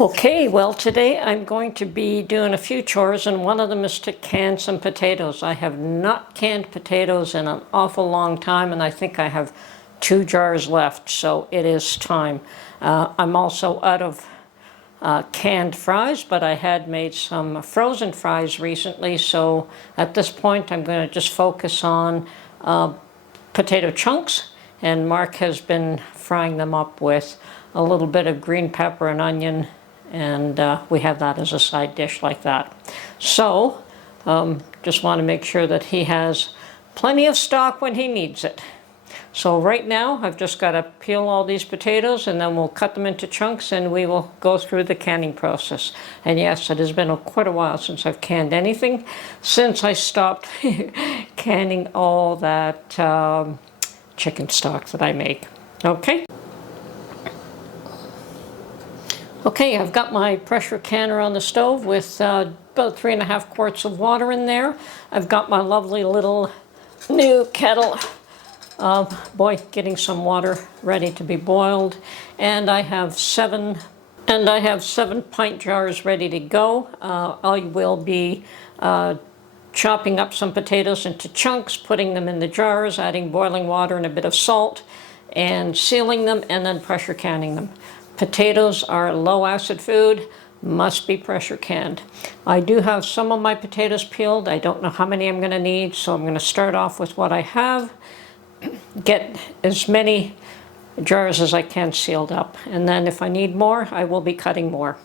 Okay, well today I'm going to be doing a few chores, and one of them is to can some potatoes. I have not canned potatoes in an awful long time, and I think I have 2 jars left, so it is time. I'm also out of canned fries, but I had made some frozen fries recently, so at this point I'm going to just focus on potato chunks, and Mark has been frying them up with a little bit of green pepper and onion, and we have that as a side dish like that. So just want to make sure that he has plenty of stock when he needs it. So right now I've just got to peel all these potatoes, and then we'll cut them into chunks and we will go through the canning process. And yes, it has been quite a while since I've canned anything, since I stopped canning all that chicken stock that I make. Okay, I've got my pressure canner on the stove with about 3.5 quarts of water in there. I've got my lovely little new kettle, getting some water ready to be boiled, and I have 7 pint jars ready to go. I will be chopping up some potatoes into chunks, putting them in the jars, adding boiling water and a bit of salt, and sealing them, and then pressure canning them. Potatoes are low acid food, must be pressure canned. I do have some of my potatoes peeled. I don't know how many I'm going to need, so I'm going to start off with what I have, get as many jars as I can sealed up, and then if I need more, I will be cutting more.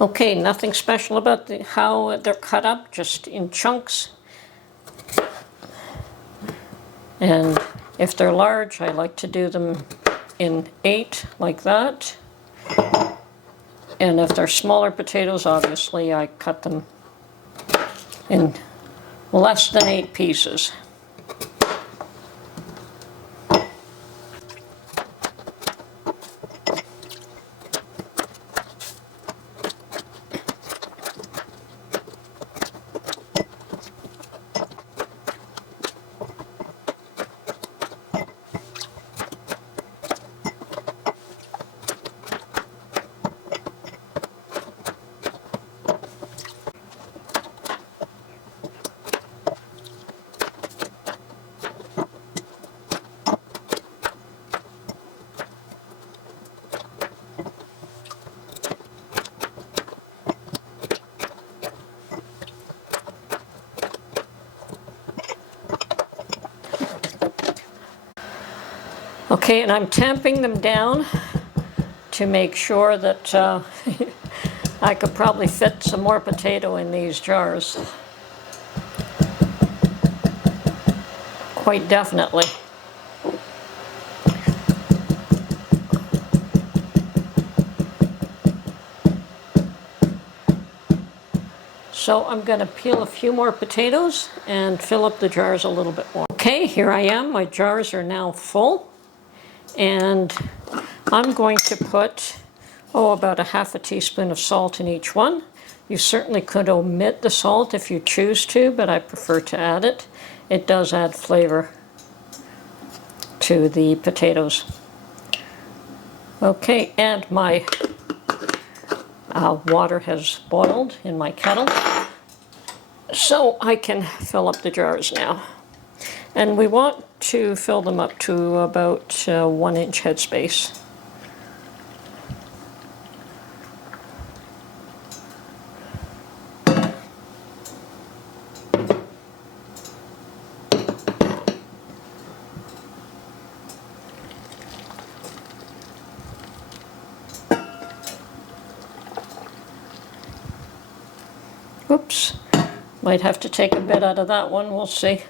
Okay, nothing special about how they're cut up, just in chunks. And if they're large, I like to do them in 8 like that. And if they're smaller potatoes, obviously I cut them in less than 8 pieces. Okay, and I'm tamping them down to make sure that I could probably fit some more potato in these jars. Quite definitely. So I'm going to peel a few more potatoes and fill up the jars a little bit more. Okay, here I am. My jars are now full. And I'm going to put, about 1/2 teaspoon of salt in each one. You certainly could omit the salt if you choose to, but I prefer to add it. It does add flavor to the potatoes. Okay, and my water has boiled in my kettle, so I can fill up the jars now. And we want to fill them up to about 1-inch headspace. Oops, might have to take a bit out of that one, we'll see.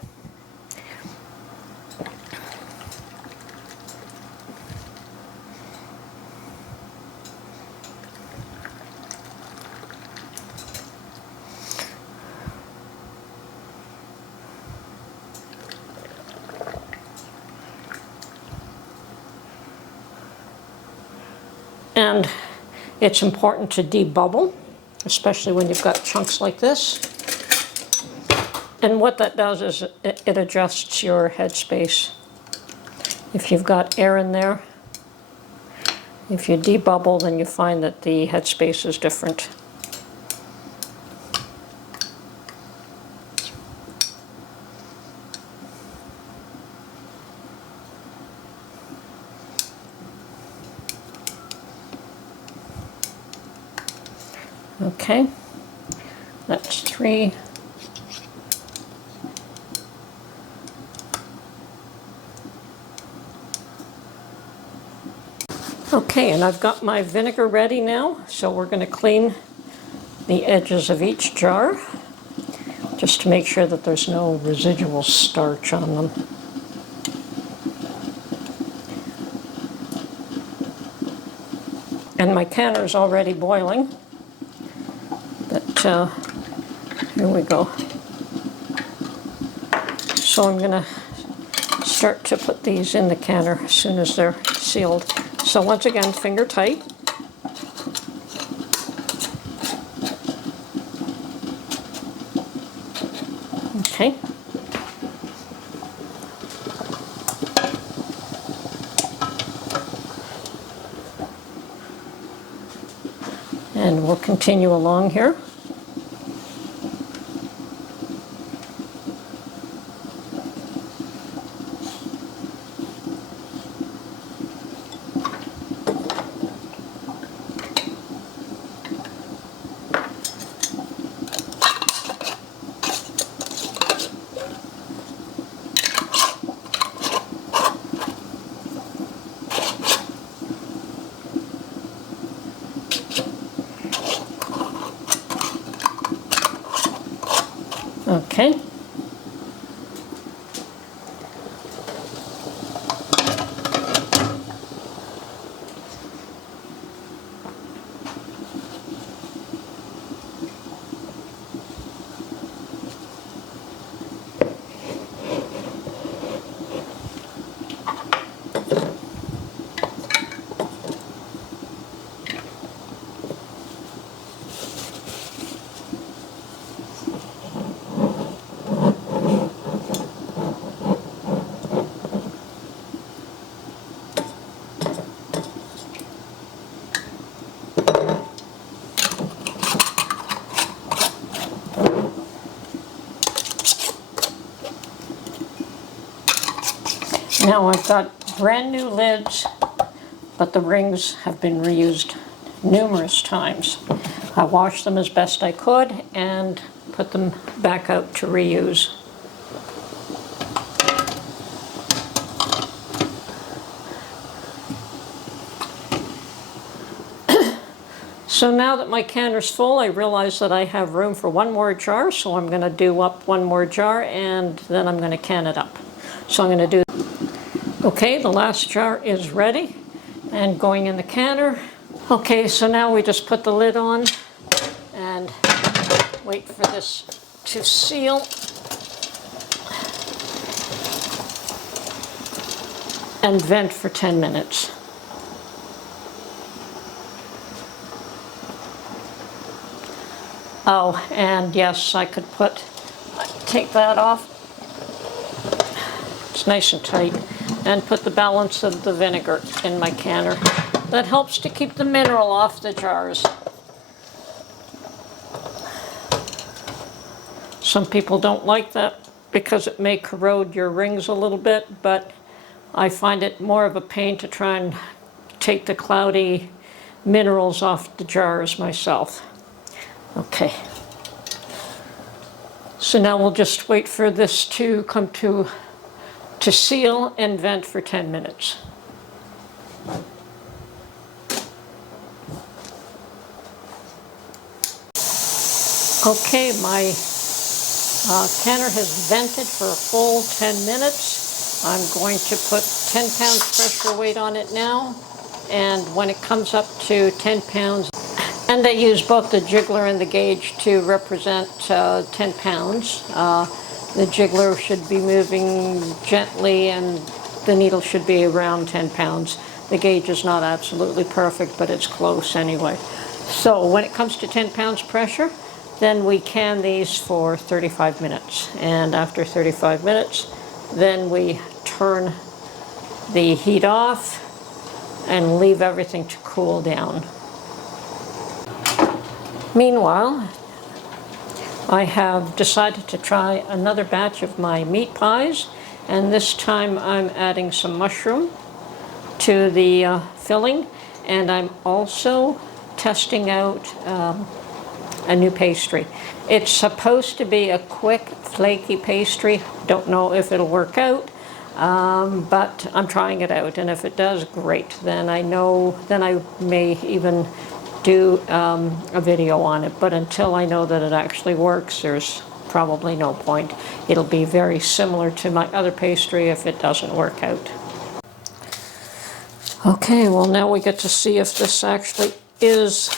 And it's important to debubble, especially when you've got chunks like this. And what that does is it adjusts your headspace. If you've got air in there, If you debubble, then you find that the headspace is different. Okay, that's 3. Okay, and I've got my vinegar ready now, so we're going to clean the edges of each jar just to make sure that there's no residual starch on them. And my canner is already boiling, but here we go. So I'm going to start to put these in the canner as soon as they're sealed. So once again, finger tight. Okay. And we'll continue along here. Okay. Now I've got brand new lids, but the rings have been reused numerous times. I washed them as best I could and put them back out to reuse. So now that my canner's full, I realize that I have room for one more jar, so I'm going to do up one more jar and then I'm going to can it up. So I'm going to do. Okay, the last jar is ready and going in the canner. Okay, so now we just put the lid on and wait for this to seal. And vent for 10 minutes. Oh, and yes, I could take that off. It's nice and tight. And put the balance of the vinegar in my canner. That helps to keep the mineral off the jars. Some people don't like that because it may corrode your rings a little bit, but I find it more of a pain to try and take the cloudy minerals off the jars myself. Okay. So now we'll just wait for this to come to seal and vent for 10 minutes. Okay, my canner has vented for a full 10 minutes. I'm going to put 10 pounds pressure weight on it now, and when it comes up to 10 pounds, and I use both the jiggler and the gauge to represent 10 pounds. The jiggler should be moving gently and the needle should be around 10 pounds. The gauge is not absolutely perfect, but it's close anyway. So when it comes to 10 pounds pressure, then we can these for 35 minutes. And after 35 minutes, then we turn the heat off and leave everything to cool down. Meanwhile, I have decided to try another batch of my meat pies, and this time I'm adding some mushroom to the filling, and I'm also testing out a new pastry. It's supposed to be a quick, flaky pastry. Don't know if it'll work out, but I'm trying it out, and if it does, great. Then I may even do a video on it, but until I know that it actually works, there's probably no point. It'll be very similar to my other pastry if it doesn't work out. Okay, well now we get to see if this actually is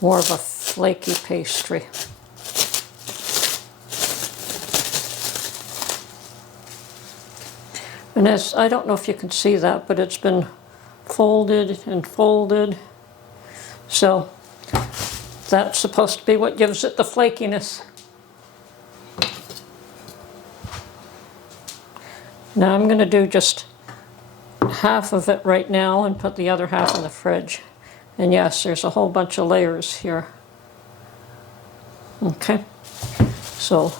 more of a flaky pastry. And as I don't know if you can see that, but it's been folded and folded. So that's supposed to be what gives it the flakiness. Now I'm going to do just half of it right now and put the other half in the fridge. And yes, there's a whole bunch of layers here. Okay, so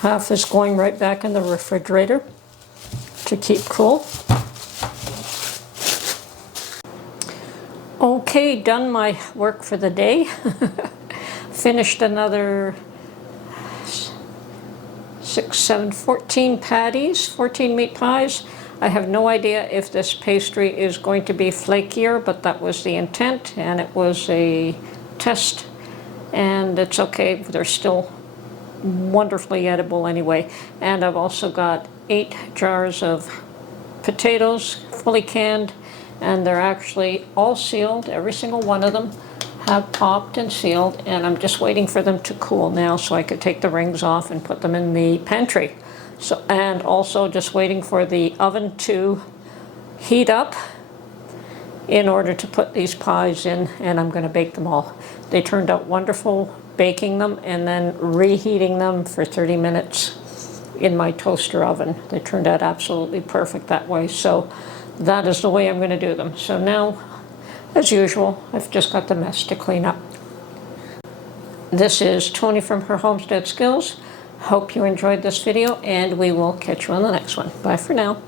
half is going right back in the refrigerator to keep cool. Okay, done my work for the day. Finished another 6, 7, 14 patties, 14 meat pies. I have no idea if this pastry is going to be flakier, but that was the intent, and it was a test, and it's okay. They're still wonderfully edible anyway. And I've also got 8 jars of potatoes, fully canned, and they're actually all sealed. Every single one of them have popped and sealed, and I'm just waiting for them to cool now so I could take the rings off and put them in the pantry. So, and also just waiting for the oven to heat up in order to put these pies in, and I'm going to bake them all. They turned out wonderful baking them and then reheating them for 30 minutes in my toaster oven. They turned out absolutely perfect that way. So that is the way I'm going to do them. So now, as usual, I've just got the mess to clean up. This is Tony from Her Homestead Skills. Hope you enjoyed this video, and we will catch you on the next one. Bye for now.